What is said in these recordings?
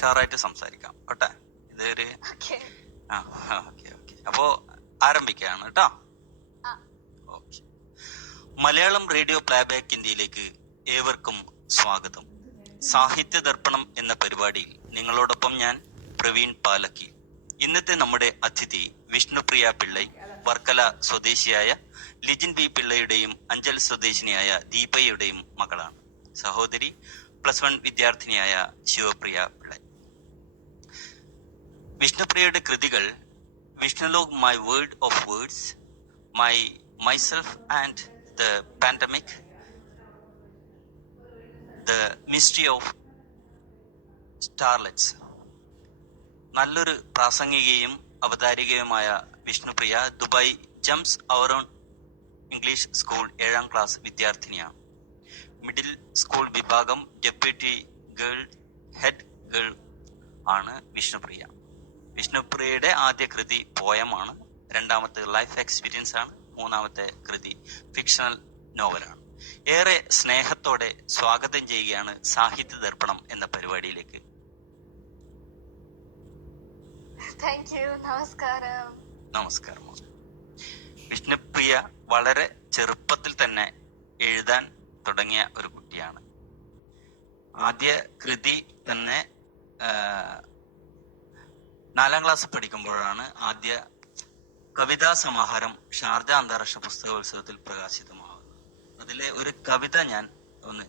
ഉഷാറായിട്ട് സംസാരിക്കാം കേട്ടെ. ഇതൊരു ഓക്കെ. അപ്പോ ആരംഭിക്കുകയാണ് കേട്ടോ. ഓക്കെ. മലയാളം റേഡിയോ പ്ലേബാക്ക് ഇന്ത്യയിലേക്ക് ഏവർക്കും സ്വാഗതം. സാഹിത്യ ദർപ്പണം എന്ന പരിപാടിയിൽ നിങ്ങളോടൊപ്പം ഞാൻ പ്രവീൺ പാലക്കി. ഇന്നത്തെ നമ്മുടെ അതിഥി വിഷ്ണുപ്രിയ പിള്ളൈ, വർക്കല സ്വദേശിയായ ലിജിൻ ബി പിള്ളയുടെയും അഞ്ചൽ സ്വദേശിനിയായ ദീപയുടെയും മകളാണ്. സഹോദരി +1 വിദ്യാർത്ഥിനിയായ ശിവപ്രിയ പിള്ളൈ. വിഷ്ണുപ്രിയയുടെ കൃതികൾ Vishnulok, my world of words, myself and the pandemic, the mystery of starlets. നല്ലൊരു പ്രാസംഗികയും അവതാരികയുമായ Vishnupriya Dubai gems our own English school 7ാം ക്ലാസ് വിദ്യാർത്ഥിനിയാണ്. മിഡിൽ സ്കൂൾ വിഭാഗം ഡെപ്യൂട്ടി ഹെഡ് ഗേൾ ആണ് വിഷ്ണുപ്രിയ. വിഷ്ണുപ്രിയയുടെ ആദ്യ കൃതി പോയമാണ്, രണ്ടാമത്തെ ലൈഫ് എക്സ്പീരിയൻസ് ആണ്, മൂന്നാമത്തെ കൃതി ഫിക്ഷണൽ നോവലാണ്. ഏറെ സ്നേഹത്തോടെ സ്വാഗതം ചെയ്യുകയാണ് സാഹിത്യ ദർപ്പണം എന്ന പരിപാടിയിലേക്ക്. നമസ്കാരം. വിഷ്ണുപ്രിയ വളരെ ചെറുപ്പത്തിൽ തന്നെ എഴുതാൻ തുടങ്ങിയ ഒരു കുട്ടിയാണ്. ആദ്യ കൃതി തന്നെ 4ാം ക്ലാസ് പഠിക്കുമ്പോഴാണ് ആദ്യ കവിതാ സമാഹാരം ഷാർജ അന്താരാഷ്ട്ര പുസ്തകോത്സവത്തിൽ പ്രകാശിതമാവുന്നത്. അതിലെ ഒരു കവിത ഞാൻ ഒന്ന്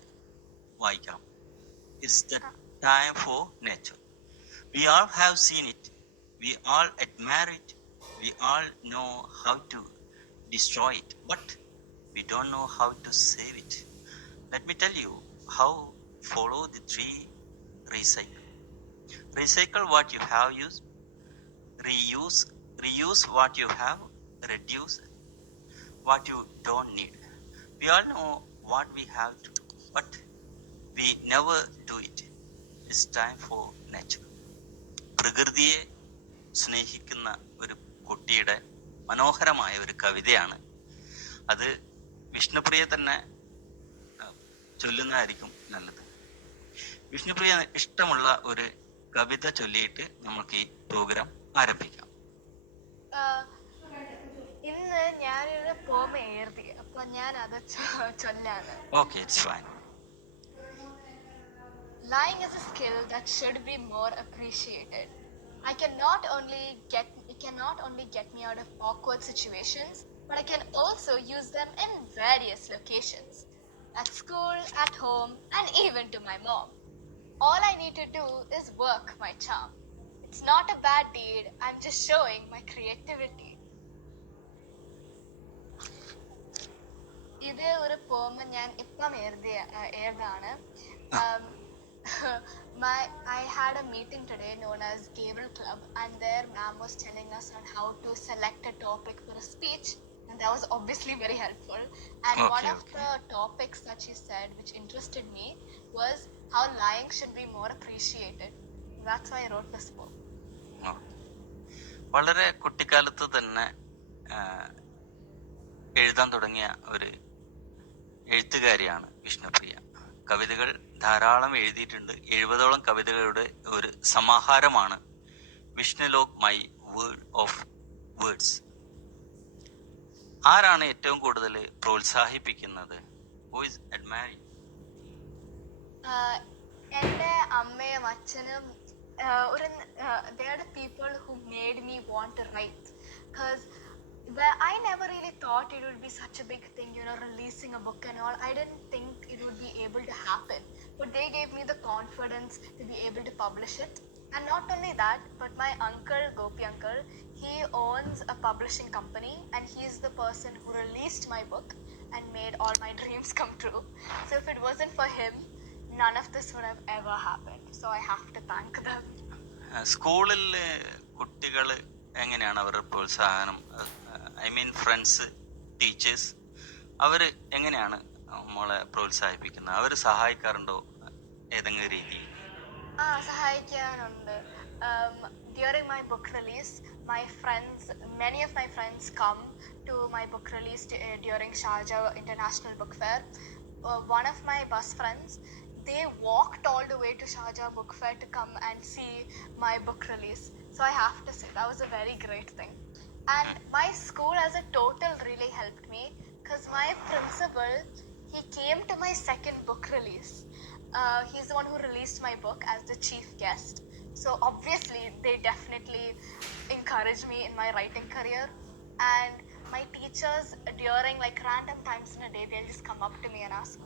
വായിക്കാം. It's the time for nature. We all have seen it. We all admire it. We all know how to destroy it, but we don't know how to save it. Let me tell you how. Follow the 3 recycle. Recycle what you have used. Reuse what you have. Reduce what you don't need. We all know what we have to do, but we never do it. It's time for nature. പ്രകൃതിയെ സ്നേഹിക്കുന്ന ഒരു കുട്ടിയുടെ മനോഹരമായ ഒരു കവിതയാണ് അത്. വിഷ്ണുപ്രിയ തന്നെ ചൊല്ലുന്നതായിരിക്കും നല്ലത്. വിഷ്ണുപ്രിയ ഇഷ്ടമുള്ള ഒരു കവിത ചൊല്ലിയിട്ട് നമുക്ക് ഈ പ്രോഗ്രാം ആരംഭിക്കാം. ഇന്ന് ഞാനൊരു പോമ എഴുതി, അപ്പൊ ഞാൻ അത് ചൊല്ലാണ്. Okay, it's fine. Lying is a skill that should be more appreciated. It cannot only get me out of awkward situations, but I can also use them in various locations. At school, at home, and even to my mom. All I need to do is work my charm. It's not a bad deed, I'm just showing my creativity. ഇത് ഒരു പോമ ഞാൻ ഇപ്പം എഴുതാണ്. I had a meeting today known as Gabriel Club, and their ma'am was telling us on how to select a topic for a speech, and that was obviously very helpful. And one of the topics that she said which interested me was how lying should be more appreciated. That's why I wrote this poem. വളരെ കുട്ടിക്കാലത്ത് തന്നെ എഴുതാൻ തുടങ്ങിയ ഒരു എഴുത്തുകാരിയാണ് വിഷ്ണുപ്രിയ. കവിതകൾ ധാരാളം എഴുതിയിട്ടുണ്ട്. 70ഓളം കവിതകളുടെ ഒരു സമാഹാരമാണ് വിഷ്ണുലോക്, മൈ വേൾഡ് ഓഫ് വേർഡ്സ്. ആരാണ് ഏറ്റവും കൂടുതൽ പ്രോത്സാഹിപ്പിക്കുന്നത്? Who is admiring? എൻ്റെ അമ്മയും അച്ഛനും they are the people who made me want to write, because I never really thought it would be such a big thing, releasing a book and all. I didn't think it would be able to happen, but they gave me the confidence to be able to publish it. And not only that, but my uncle, Gopi uncle, he owns a publishing company, and he's the person who released my book and made all my dreams come true. So if it wasn't for him, none of this would have ever happened. So I have to thank them. സ്കൂളിൽ കുട്ടികൾ എങ്ങനെയാണ് അവരുടെ പ്രോത്സാഹനം? I mean friends, teachers, അവർ എങ്ങനെയാണ് നമ്മളെ പ്രോത്സാഹിപ്പിക്കുന്നത്? അവർ സഹായിക്കാറുണ്ടോ ഏതെങ്കിലും രീതിയിൽ? സഹായിക്കാറുണ്ട്. During my book release, many of my friends come to my book release during Sharjah International Book Fair. One of my best friends they walked all the way to Sharjah Book Fair to come and see my book release. So I have to say that was a very great thing. And my school as a total really helped me because my principal, he came to my second book release. He's the one who released my book as the chief guest. So obviously they definitely encouraged me in my writing career. And my teachers during like random times in a day, they'll just come up to me and ask,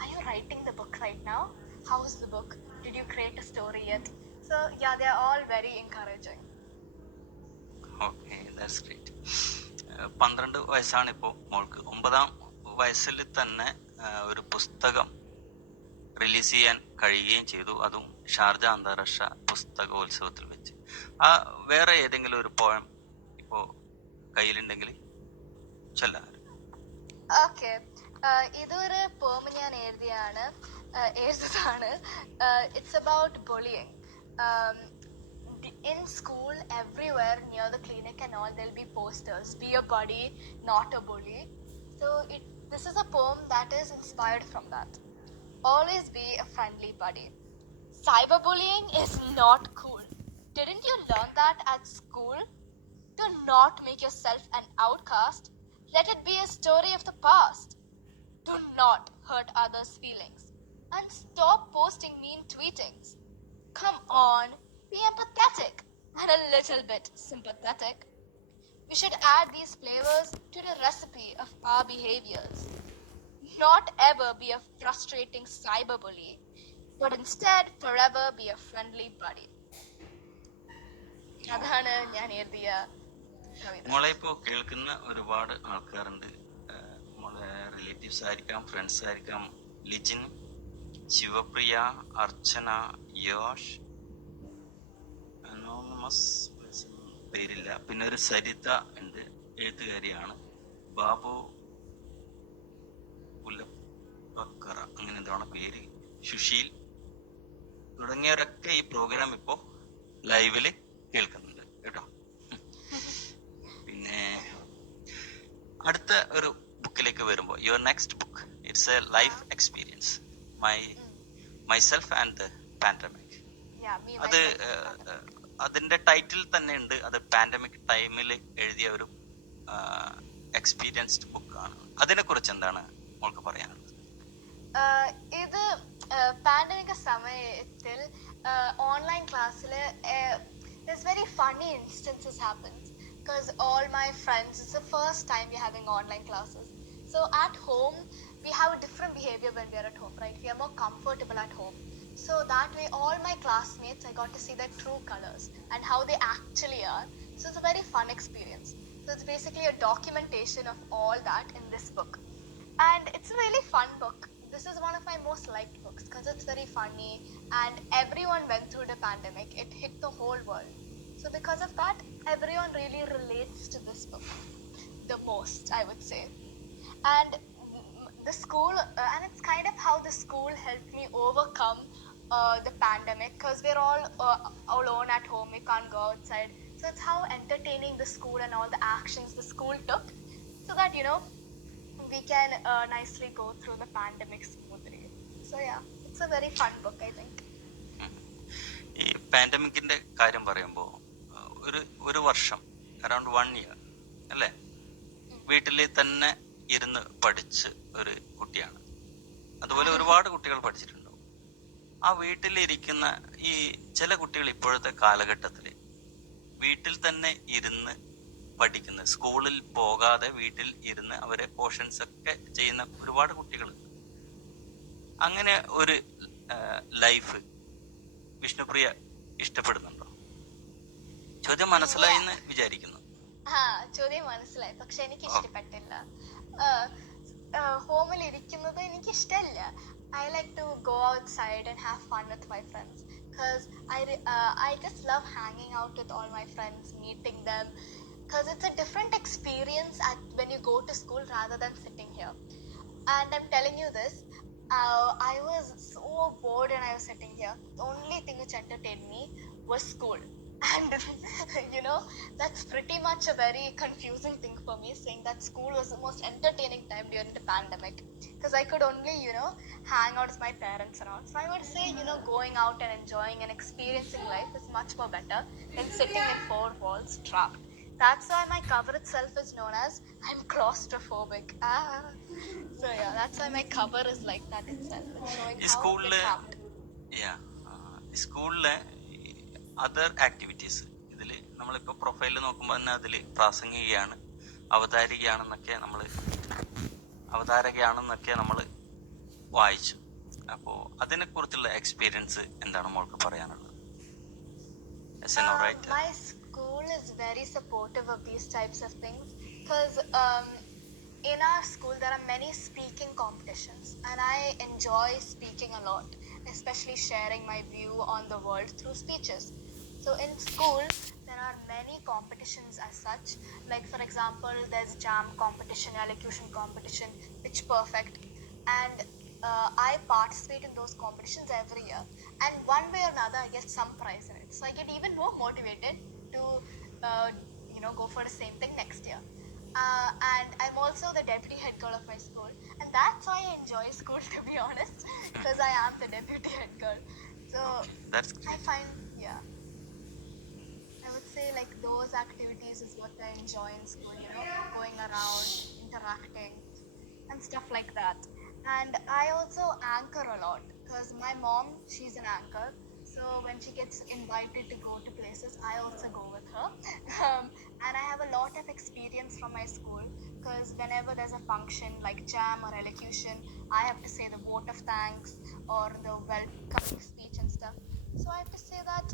are you writing the book right now? How's the book? Did you create a story yet? So yeah, they're all very encouraging. Okay that's great. 12 വയസ്സാണ് ഇപ്പോൾ മോൾക്ക്. 9ാം വയസ്സിൽ തന്നെ ഒരു പുസ്തകം release ചെയ്യാൻ കഴിയുകയും ചെയ്തു, അതും ഷാർജ അന്താരാഷ്ട്ര പുസ്തകോത്സവത്തിൽ വെച്ച്. വേറെ ഏതെങ്കിലും ഒരു പോയം ഇപ്പോൾ കയ്യിലുണ്ടെങ്കിൽ ചൊല്ലാൻ. ഓക്കെ, ഇതൊരു പോം ഞാൻ എഴുതിയതാണ്. It's about bullying. In school, everywhere near the clinic and all, there'll be posters, be a buddy, not a bully. So this is a poem that is inspired from that. Always be a friendly buddy. Cyberbullying is not cool. Didn't you learn that at school? Do not make yourself an outcast. Let it be a story of the past. Do not hurt others' feelings. And stop posting mean tweetings. Come on, be empathetic and a little bit sympathetic. We should add these flavors to the recipe of our behaviors. Not ever be a frustrating cyberbully, but instead forever be a friendly buddy. അതാണ് ഞാൻ എഴുതിയ കവിത. മോളെ ഇപ്പോൾ കേൾക്കുന്ന ഒരുപാട് ആൾക്കാരുണ്ട്. മോളെ relatives ആയിരിക്കാം, ഫ്രണ്ട്സ് ആയിരിക്കാം. ലിജിൻ, ശിവപ്രിയ, അർച്ചന, യോഷ്, അനോണമസ് പേരില്ല, പിന്നെ ഒരു സരിത ഉണ്ട്, എഴുത്തുകാരിയാണ്. ബാബു പുല്ലപ്പക്കറ, അങ്ങനെ എന്താണ് പേര്, സുശീൽ തുടങ്ങിയവരൊക്കെ ഈ പ്രോഗ്രാം ഇപ്പോൾ ലൈവില് കേൾക്കുന്നുണ്ട് കേട്ടോ. പിന്നെ അടുത്ത ഒരു ബുക്കിലേക്ക് വരുമ്പോൾ, your next book, it's A life experience, myself and the pandemic. അത് അതിന്റെ ടൈറ്റിൽ തന്നെ ഉണ്ട്, അത് പാൻഡമിക് ടൈമിൽ എഴുതിയ ഒരു എക്സ്പീരിയൻസ്ഡ് ബുക്കാണ്. അതിനെ കുറിച്ച് എന്താണ് മോൾക്ക് പറയാനുള്ളത്? ഇത് പാൻഡമിക് സമയത്തിൽ ഓൺലൈൻ ക്ലാസ്സിൽ there's very funny instances happens because all my friends, it's the first time we're having online classes. So at home we have a different behavior when we are at home, right? We are more comfortable at home. So that way all my classmates, I got to see their true colors and how they actually are. So it's a very fun experience. So it's basically a documentation of all that in this book. And it's a really fun book. This is one of my most liked books because it's very funny and everyone went through the pandemic. It hit the whole world. So because of that, everyone really relates to this book the most, I would say. And the school, and it's kind of how the school helped me overcome the pandemic because we're all alone at home. We can't go outside. So it's how entertaining the school and all the actions the school took so that, you know, we can nicely go through the pandemic smoothly. So yeah, it's a very fun book, I think. ഈ പാൻഡമിക്കിന്റെ കാര്യം പറയുമ്പോൾ ഒരു വർഷം, around 1 year അല്ലേ, വീട്ടിൽ തന്നെ ഇരുന്ന് പഠിച്ച് ഒരു കുട്ടിയാണ്. അതുപോലെ ഒരുപാട് കുട്ടികൾ പഠിച്ചിട്ടുണ്ടാവും. ആ വീട്ടിലിരിക്കുന്ന ഈ ചില കുട്ടികൾ ഇപ്പോഴത്തെ കാലഘട്ടത്തിൽ വീട്ടിൽ തന്നെ ഇരുന്ന് പഠിക്കുന്ന, സ്കൂളിൽ പോകാതെ വീട്ടിൽ ഇരുന്ന് അവരെ പോർഷൻസ് ഒക്കെ ചെയ്യുന്ന ഒരുപാട് കുട്ടികളുണ്ട്. അങ്ങനെ ഒരു ലൈഫ് വിഷ്ണുപ്രിയ ഇഷ്ടപ്പെടുന്നുണ്ടോ? ചോദ്യം മനസ്സിലായി എന്ന് വിചാരിക്കുന്നു. ചോദ്യം മനസ്സിലായി, പക്ഷെ എനിക്ക് ഇഷ്ടപ്പെട്ടില്ല. ഹോമിൽ ഇരിക്കുന്നത് എനിക്ക് ഇഷ്ടമല്ല. I like to go outside and have fun with my friends because I just love hanging out with all my friends, meeting them, because it's a different experience when you go to school rather than sitting here. And I'm telling you this, I was so bored when I was sitting here. The only thing which entertained me was school. And that's pretty much a very confusing thing for me, saying that school was the most entertaining time during the pandemic, because I could only hang out with my parents around. So I would say going out and enjoying and experiencing life is much more better than sitting in four walls trapped. That's why my cover itself is known as I'm claustrophobic. So yeah, that's why my cover is like that itself. It's showing ഈ how we're സ്കൂളിലെ trapped. ഈ സ്കൂളിലെ other activities ഇതിൽ നമ്മളിപ്പോൾ പ്രൊഫൈലിൽ നോക്കുമ്പോൾ തന്നെ അതിൽ പ്രാസംഗികയാണ്, അവതാരകയാണെന്നൊക്കെ നമ്മൾ വായിച്ചു. അപ്പോൾ അതിനെക്കുറിച്ചുള്ള എക്സ്പീരിയൻസ് എന്താണ് മോൾക്ക് പറയാനുള്ളത്? My school is very supportive of these types of things, because in our school there are many speaking competitions, and I enjoy speaking a lot, especially sharing my view on the world through speeches. So in school there are many competitions as such, like for example there's jam competition, elocution competition, pitch perfect, and I participate in those competitions every year, and one way or another I get some prize in it, so I get even more motivated to go for the same thing next year. And I'm also the deputy head girl of my school, and that's why I enjoy school, to be honest, because I am the deputy head girl. So that's I find, yeah, I would say like those activities is what I enjoy in school, going around, interacting, and stuff like that. And I also anchor a lot, because my mom, she's an anchor. So when she gets invited to go to places, I also go with her. And I have a lot of experience from my school, because whenever there's a function like jam or elocution, I have to say the vote of thanks or the welcome speech and stuff. So I have to say that,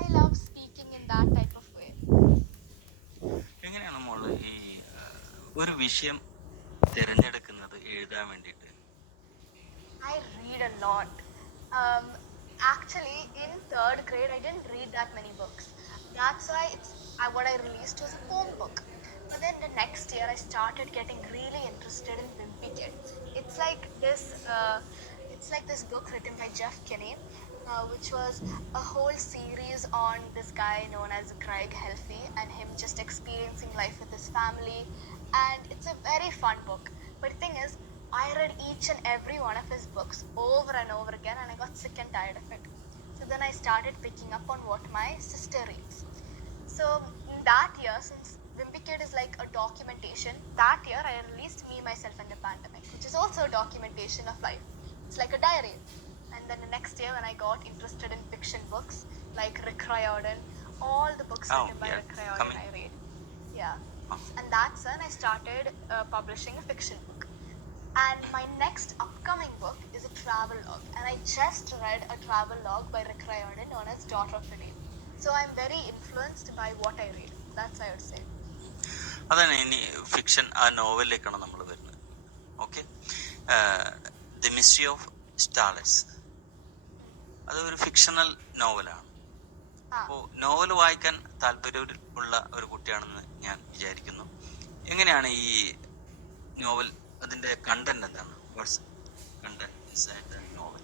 I love speaking in that type of way. എങ്ങനെയാണ് മോള് ഈ ഒരു വിഷയം തിരഞ്ഞെടുക്കുന്നത് എഴുതാൻ വേണ്ടിയിട്ട്? I read a lot. Actually, in third grade, I didn't read that many books. That's why what I released was a poem book. But then the next year, I started getting really interested in Wimpy Kid. It's like this. It's like this book written by Jeff Kinney, which was a whole series on this guy known as Craig Helfie and him just experiencing life with his family. And it's a very fun book. But the thing is, I read each and every one of his books over and over again, and I got sick and tired of it. So then I started picking up on what my sister reads. So in that year, since Wimpy Kid is like a documentation, that year I released Me, Myself and the Pandemic, which is also a documentation of life. It's like a diary. And then the next year when I got interested in fiction books like Rick Riordan, all the books written by Rick Riordan I read. Yeah. And that's when I started publishing a fiction book. And my next upcoming book is a travel log, and I just read a travel log by Rick Riordan known as Daughter of the Deep. So I'm very influenced by what I read. That's what I would say. അതാണ് ഇനി fiction ആ നോവലിലേക്കാണ് നമ്മൾ വരുന്നത്. Okay, the mystery of സ്റ്റാർലെറ്റ്സ് അതൊരു fictional നോവലാണ്. അപ്പോൾ novel വായിക്കാൻ താല്പര്യമുള്ള ഒരു കുട്ടിയാണെന്ന് ഞാൻ വിചാരിക്കുന്നു. എങ്ങനെയാണ് ഈ നോവൽ, അതിന്റെ കണ്ടന്റ് എന്താണ്? What's content inside the novel?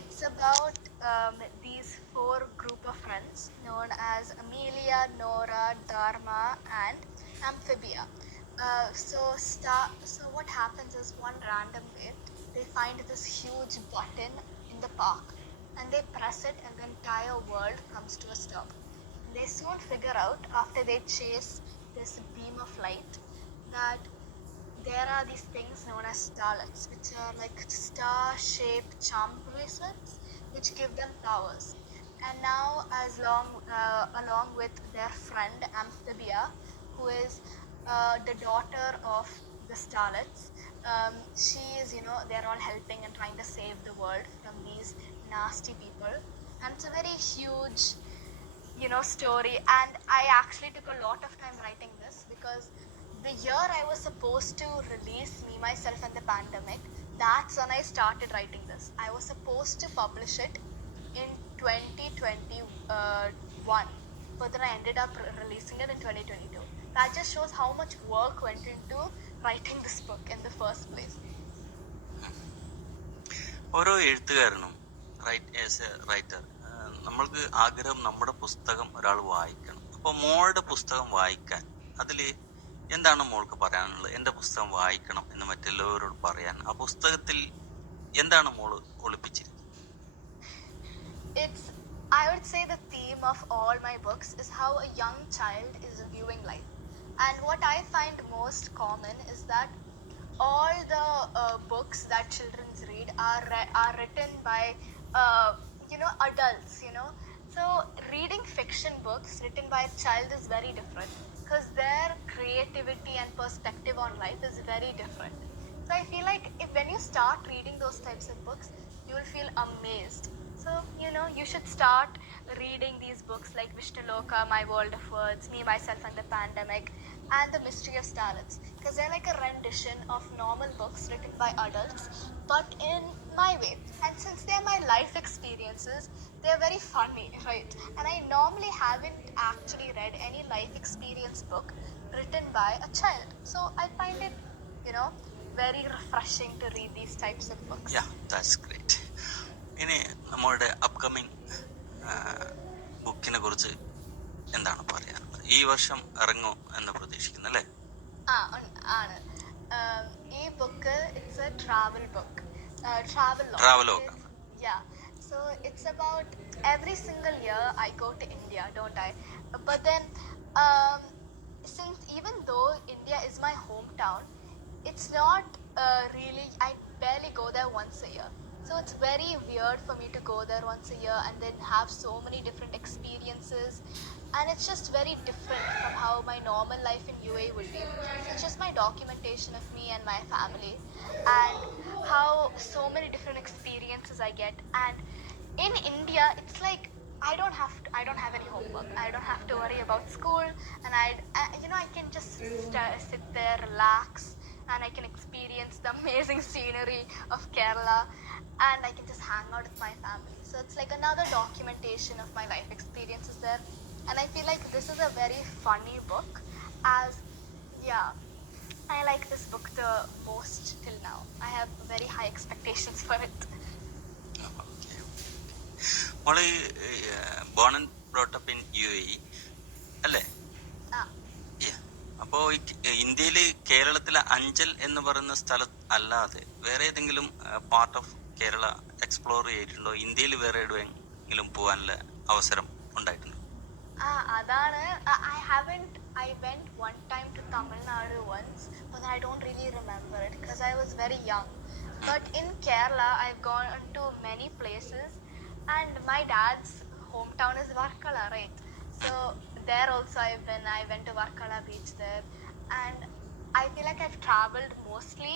It's about these four group of friends known as Amelia, Nora, Dharma, and Amphibia. So what happens is, one random day they find this huge button in the park, and they press it, and the entire world comes to a stop. And they soon figure out, after they chase this beam of light, that there are these things known as starlets, which are like star-shaped charm bracelets, which give them powers. And now, along with their friend Amphibia, who is the daughter of the starlets, she is, they're all helping and trying to save the world from these nasty people. And it's a very huge, story. And I actually took a lot of time writing this, because the year I was supposed to release Me, Myself and the Pandemic, that's when I started writing this. I was supposed to publish it in 2021, but then I ended up releasing it in 2022. That just shows how much work went into writing this book in the first place. ഓരോ എഴുത്തുകാരനും as A writer നമ്മൾക്ക് ആഗ്രഹം നമ്മുടെ പുസ്തകം ഒരാൾ വായിക്കണം. അപ്പോൾ മോളുടെ പുസ്തകം വായിക്കാൻ അതിൽ എന്താണ് മോൾക്ക് പറയാനുള്ളത്? എൻ്റെ പുസ്തകം വായിക്കണം എന്ന് മറ്റെല്ലാവരോട് പറയാൻ ആ പുസ്തകത്തിൽ എന്താണ് മോള് ഒളിപ്പിച്ചിരിക്കുന്നത്? It's, I would say the theme of all my books is how a young child is viewing life. And what I find most common is that all the books that children read are written by adults, so reading fiction books written by a child is very different because their creativity and perspective on life is very different. So I feel like when you start reading those types of books, you will feel amazed. So you should start reading these books like Vishnaloka, My World of Words, Me, Myself and the Pandemic, and The Mystery of Starlets, because they're like a rendition of normal books written by adults, but in my way. And since they're my life experiences, they're very funny, right? And I normally haven't actually read any life experience book written by a child. So I find it, very refreshing to read these types of books. Yeah, that's great. ഇനി നമ്മളുടെ upcoming ബുക്കിനെ കുറിച്ച് എന്താണ് പറയാനുള്ളത്? ഈ വർഷം ഇറങ്ങും എന്ന് പ്രതീക്ഷിക്കുന്നു അല്ലേ? ആണ്. ഈ book it's A travel book, travelogue. Yeah, so it's about every single year I go to India, don't I? But then since even though India is my hometown, it's not really, I barely go there once a year. So it's very weird for me to go there once a year and then have so many different experiences, and it's just very different from how my normal life in UAE would be. So it's just my documentation of me and my family, and how so many different experiences I get. And in India, it's like I don't have any homework. I don't have to worry about school, and I can just sit there, relax, and I can experience the amazing scenery of Kerala, and I can just hang out with my family. So it's like another documentation of my life experiences there. And I feel like this is a very funny book, as I like this book the most till now. I have very high expectations for it. മോള് born and brought up in UAE അല്ലേ? അപ്പോ ഇന്ത്യയില് കേരളത്തിലെ അഞ്ചൽ എന്ന് പറയുന്ന സ്ഥലം അല്ലാതെ വേറെ ഏതെങ്കിലും പാർട്ട് ഓഫ് കേരള എക്സ്പ്ലോർ ചെയ്തിട്ടുണ്ടോ? ഇന്ത്യയിൽ വേറെ എവിടെയെങ്കിലും പോകാനുള്ള അവസരം ഉണ്ടായിട്ടുണ്ടോ? അതാണ്, I went one time to Tamil Nadu once, but I don't really remember it because I was very young. But in Kerala, I've gone to many places, and my dad's hometown is Varkala, right? So there also I went to Varkala beach there, and I feel like I've traveled mostly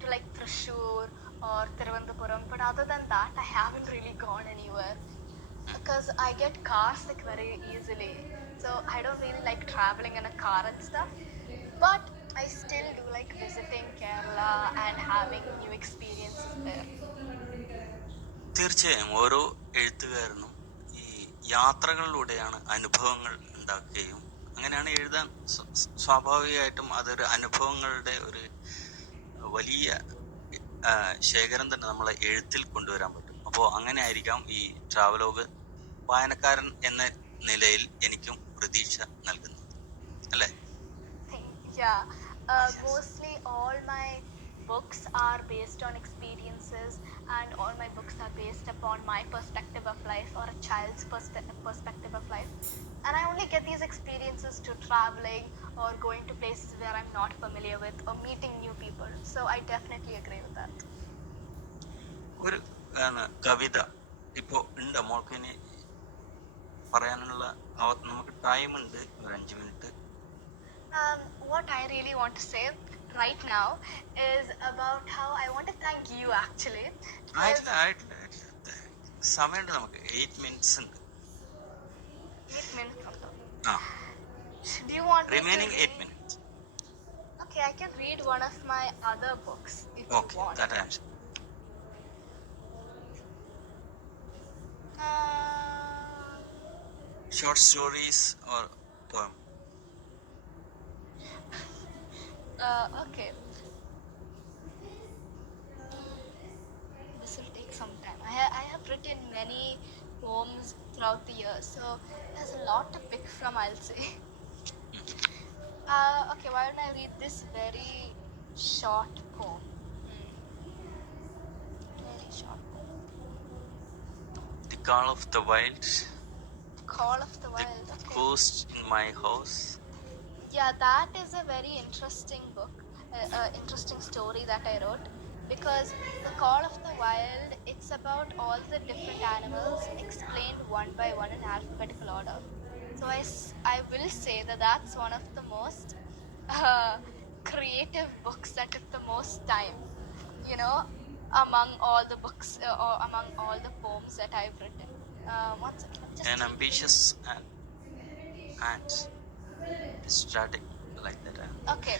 to like Thrissur or Thiruvananthapuram, but other than that, I haven't really gone anywhere because I get car sick very easily. So I don't really like traveling in a car and stuff, but I still do like visiting Kerala and having new experiences there. തീർച്ചയായും ഓരോ എഴുത്തുകാരനും ഈ യാത്രകളിലൂടെയാണ് അനുഭവങ്ങൾ ഉണ്ടാക്കുകയും അങ്ങനെയാണ് എഴുതാൻ സ്വാഭാവികമായിട്ടും അതൊരു അനുഭവങ്ങളുടെ ഒരു വലിയ ശേഖരം തന്നെ നമ്മളെ എഴുത്തിൽ കൊണ്ടുവരാൻ പറ്റും. അപ്പോൾ അങ്ങനെ ആയിരിക്കാം ഈ ട്രാവലോഗ് വായനക്കാരൻ എന്ന നിലയിൽ എനിക്കും പ്രതീക്ഷ നൽകുന്നത് അല്ലേ? Mostly all my books are based on experiences, and all my books are based upon my perspective of life or a child's perspective of life. And I only get these experiences to traveling or going to places where I'm not familiar with or meeting new people. So I definitely agree with that. ഒരു കവിത ഇപ്പോൾ ഉണ്ട് മോൾക്ക് ഇനി പറയാനുള്ള നമുക്ക് time ഉണ്ട്, ഒരു 5 minute. What I really want to say right now is about how I want to thank you actually. സമയമുണ്ട്, നമുക്ക് 8 മിനിറ്റ്സ് ഉണ്ട്. 8 minutes ഉണ്ടോ? Do you want remaining 8 minutes? Okay, I can read one of my other books if you want. That I am sure. Short stories or poem? Okay. This will take some time. I have written many poems throughout the years. So there's a lot to pick from, I'll say. Okay, why don't I read this very short poem? Very short poem. The Call of the Wild, Call of the The Wild. Okay. Ghost in My House. Yeah, that is a very interesting book, interesting story that I wrote, because the Call of the Wild, it's about all the different animals explained one by one in alphabetical order. So I will say that that's one of the most uh, creative books that took the most time, you know, among all the books or among all the poems that I've written. One second, let me just An take ambitious ant. Static like that. Okay.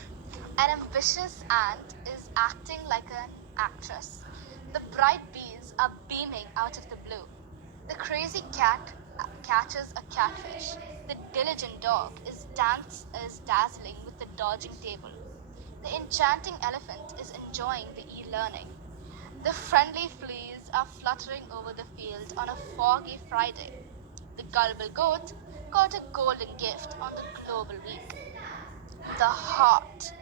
An ambitious ant is acting like an actress. The bright bees are beaming out of the blue. The crazy cat catches a catfish. The diligent dog is dazzling with the dodging table. The enchanting elephant is enjoying the e-learning. The friendly fleas are fluttering over the field on a foggy Friday. The gullible goat got a golden gift on the global week. The hurt-hearted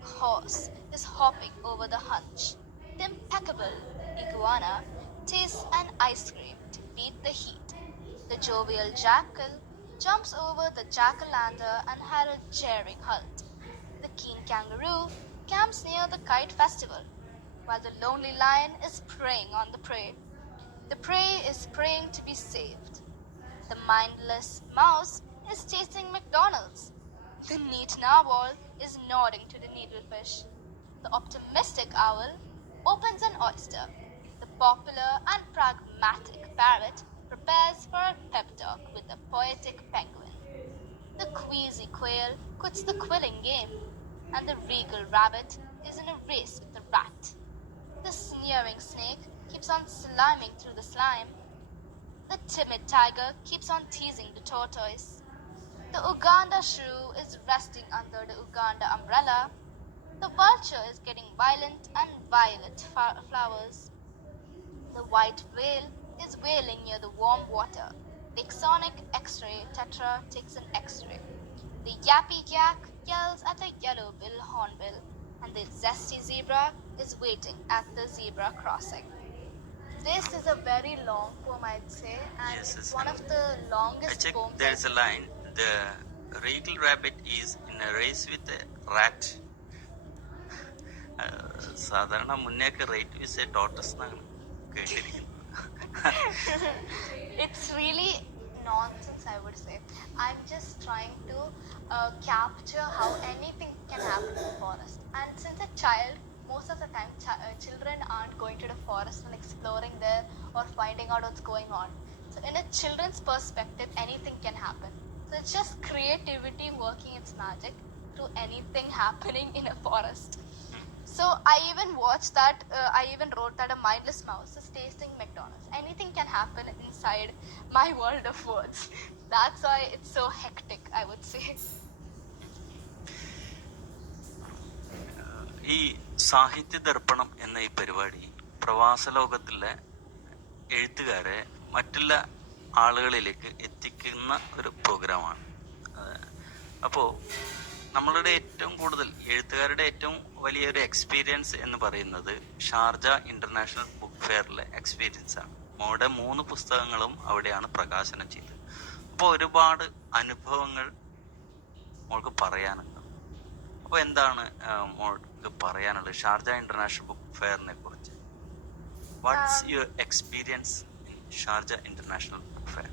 horse is hopping over the hunch. The impeccable iguana tastes an ice cream to beat the heat. The jovial jackal jumps over the jackalander and had a jeering halt. The keen kangaroo camps near the kite festival, while the lonely lion is preying on the prey. The prey is praying to be saved. The mindless mouse is chasing McDonald's. The neat narwhal is nodding to the needlefish. The optimistic owl opens an oyster. The popular and pragmatic parrot prepares for a pep talk with the poetic penguin. The queasy quail quits the quilling game, and the regal rabbit is in a race with the rat. The sneering snake keeps on sliming through the slime. The timid tiger keeps on teasing the tortoise. The Uganda shrew is resting under the Uganda umbrella. The vulture is getting violent and violet flowers. The white whale is wailing near the warm water. The Exonic X-ray tetra takes an X-ray. The yappy yak yells at the yellow-bill hornbill, and the zesty zebra is waiting at the zebra crossing. This is a very long poem, I'd say, and Yes, it's yes. one of the I longest checked. poems. There is a line. The regal rabbit is in a race with a rat. സാധാരണ മുന്നേക്ക് rate whis A ടോട്ടസ് എന്നാണ് കേട്ടിരിക്കുന്നത്. It's really nonsense, I would say. I'm just trying to capture how anything can happen in the forest. And since a child, most of the time, children aren't going to the forest and exploring there or finding out what's going on. So, in a children's perspective, anything can happen. So, it's just creativity working its magic through anything happening in a forest. So I even watched that. I even wrote that a mindless mouse is tasting McDonald's. Anything can happen inside my world of words. That's why it's so hectic, I would say. ഈ സാഹിത്യ ദർപ്പണം എന്ന ഈ പരിപാടി പ്രവാസ ലോകത്തിലെ എഴുത്തുകാരെ മറ്റുള്ള ആളുകളിലേക്ക് എത്തിക്കുന്ന ഒരു പ്രോഗ്രാമാണ്. അപ്പോൾ നമ്മളുടെ ഏറ്റവും കൂടുതൽ എഴുത്തുകാരുടെ ഏറ്റവും വലിയൊരു എക്സ്പീരിയൻസ് എന്ന് പറയുന്നത് ഷാർജ ഇന്റർനാഷണൽ ബുക്ക് ഫെയറിലെ എക്സ്പീരിയൻസ് ആണ്. മോളുടെ 3 പുസ്തകങ്ങളും അവിടെയാണ് പ്രകാശനം ചെയ്തത്. അപ്പോൾ ഒരുപാട് അനുഭവങ്ങൾ മോൾക്ക് പറയാനുണ്ട്. അപ്പോൾ എന്താണ് മോൾക്ക് പറയാനുള്ളത് ഷാർജ ഇന്റർനാഷണൽ ബുക്ക് ഫെയറിനെ കുറിച്ച്? What's your experience in Sharjah international book fair?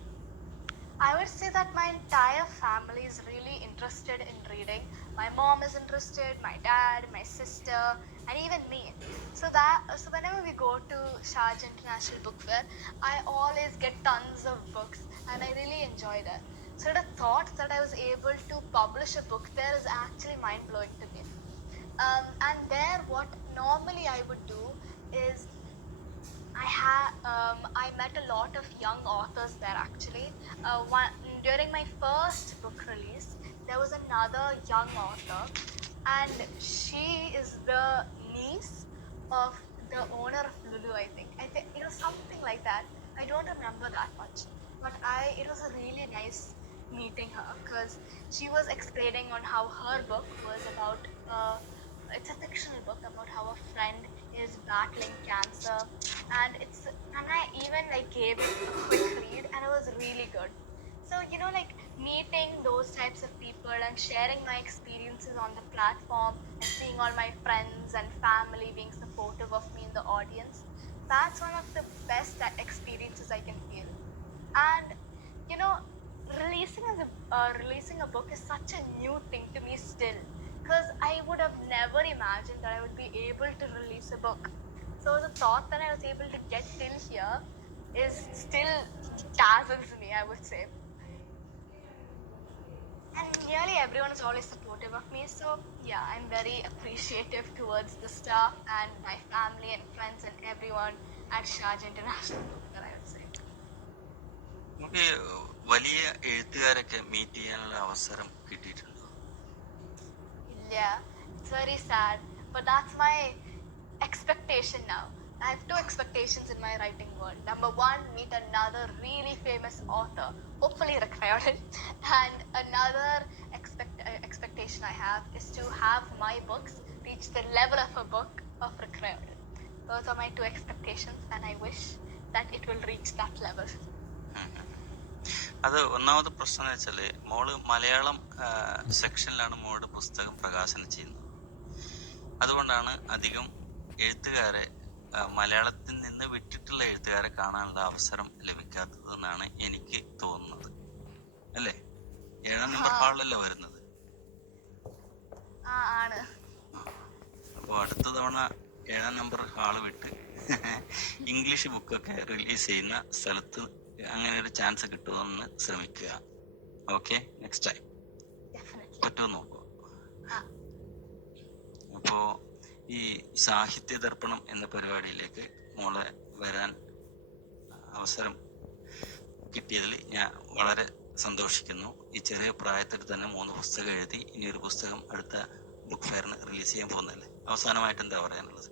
I would say that my entire family is really interested in reading. My mom is interested, my dad, my sister, and even me. So whenever we go to Sharjah International Book Fair, I always get tons of books, and I really enjoy that. So the thought that I was able to publish a book there is actually mind blowing to me. And there, what normally I would do is I met a lot of young authors there actually. During my first book release, there was another young author, and she is the niece of the owner of Lulu, I think. It was something like that. I don't remember that much, but it was a really nice meeting her because she was explaining on how her book was about. It's a fictional book about how a friend is battling cancer, and I even like gave it a quick read, and it was really good. So like meeting those types of people and sharing my experiences on the platform and seeing all my friends and family being supportive of me in the audience, that's one of the best experiences I can feel. And you know, releasing a book is such a new thing to me still, because I would have never imagined that I would be able to release a book. So the thought that I was able to get till here is still dazzles me, I would say. And nearly everyone is always supportive of me, so yeah, I'm very appreciative towards the staff and my family and friends and everyone at Sharjah International Bookfair, I would say. നമുക്ക് വലിയ എഴുത്തുകാരൊക്കെ meet ചെയ്യാനുള്ള അവസരം കിട്ടിയിട്ടുണ്ടോ? Yeah, it's very sad, but that's my expectation now. I have two expectations in my writing world. Number one, meet another really famous author, hopefully Rick Riordan. And another expectation I have is to have my books reach the level of a book of Rick Riordan. Those are my two expectations, and I wish that it will reach that level. അത് ഒന്നാമത് പ്രശ്നം എന്ന് വെച്ചാല് മോള് മലയാളം സെക്ഷനിലാണ് മോളുടെ പുസ്തകം പ്രകാശനം ചെയ്യുന്നത്. അതുകൊണ്ടാണ് അധികം എഴുത്തുകാരെ മലയാളത്തിൽ നിന്ന് വിട്ടിട്ടുള്ള എഴുത്തുകാരെ കാണാനുള്ള അവസരം ലഭിക്കാത്തതെന്നാണ് എനിക്ക് തോന്നുന്നത്. അല്ലേ? 7ാം നമ്പർ ഹാളിലല്ലേ വരുന്നത്. ആണ്. അപ്പോൾ അടുത്ത തവണ 7ാം നമ്പർ ഹാള് വിട്ട് ഇംഗ്ലീഷ് ബുക്കൊക്കെ റിലീസ് ചെയ്യുന്ന സ്ഥലത്ത് അങ്ങനെ ഒരു ചാൻസ് കിട്ടുമെന്ന് ശ്രമിക്കുക. ഓക്കെ, നെക്സ്റ്റ് ടൈം പറ്റുമോ നോക്കൂ. അപ്പോ ഈ സാഹിത്യ ദർപ്പണം എന്ന പരിപാടിയിലേക്ക് മോളെ വരാൻ അവസരം കിട്ടിയതിൽ ഞാൻ വളരെ സന്തോഷിക്കുന്നു. ഈ ചെറിയ പ്രായത്തിൽ തന്നെ 3 പുസ്തകം എഴുതി, ഇനി ഒരു പുസ്തകം അടുത്ത ബുക്ക് ഫെയറിന് റിലീസ് ചെയ്യാൻ പോകുന്നതല്ലേ. അവസാനമായിട്ട് എന്താ പറയാനുള്ളത്?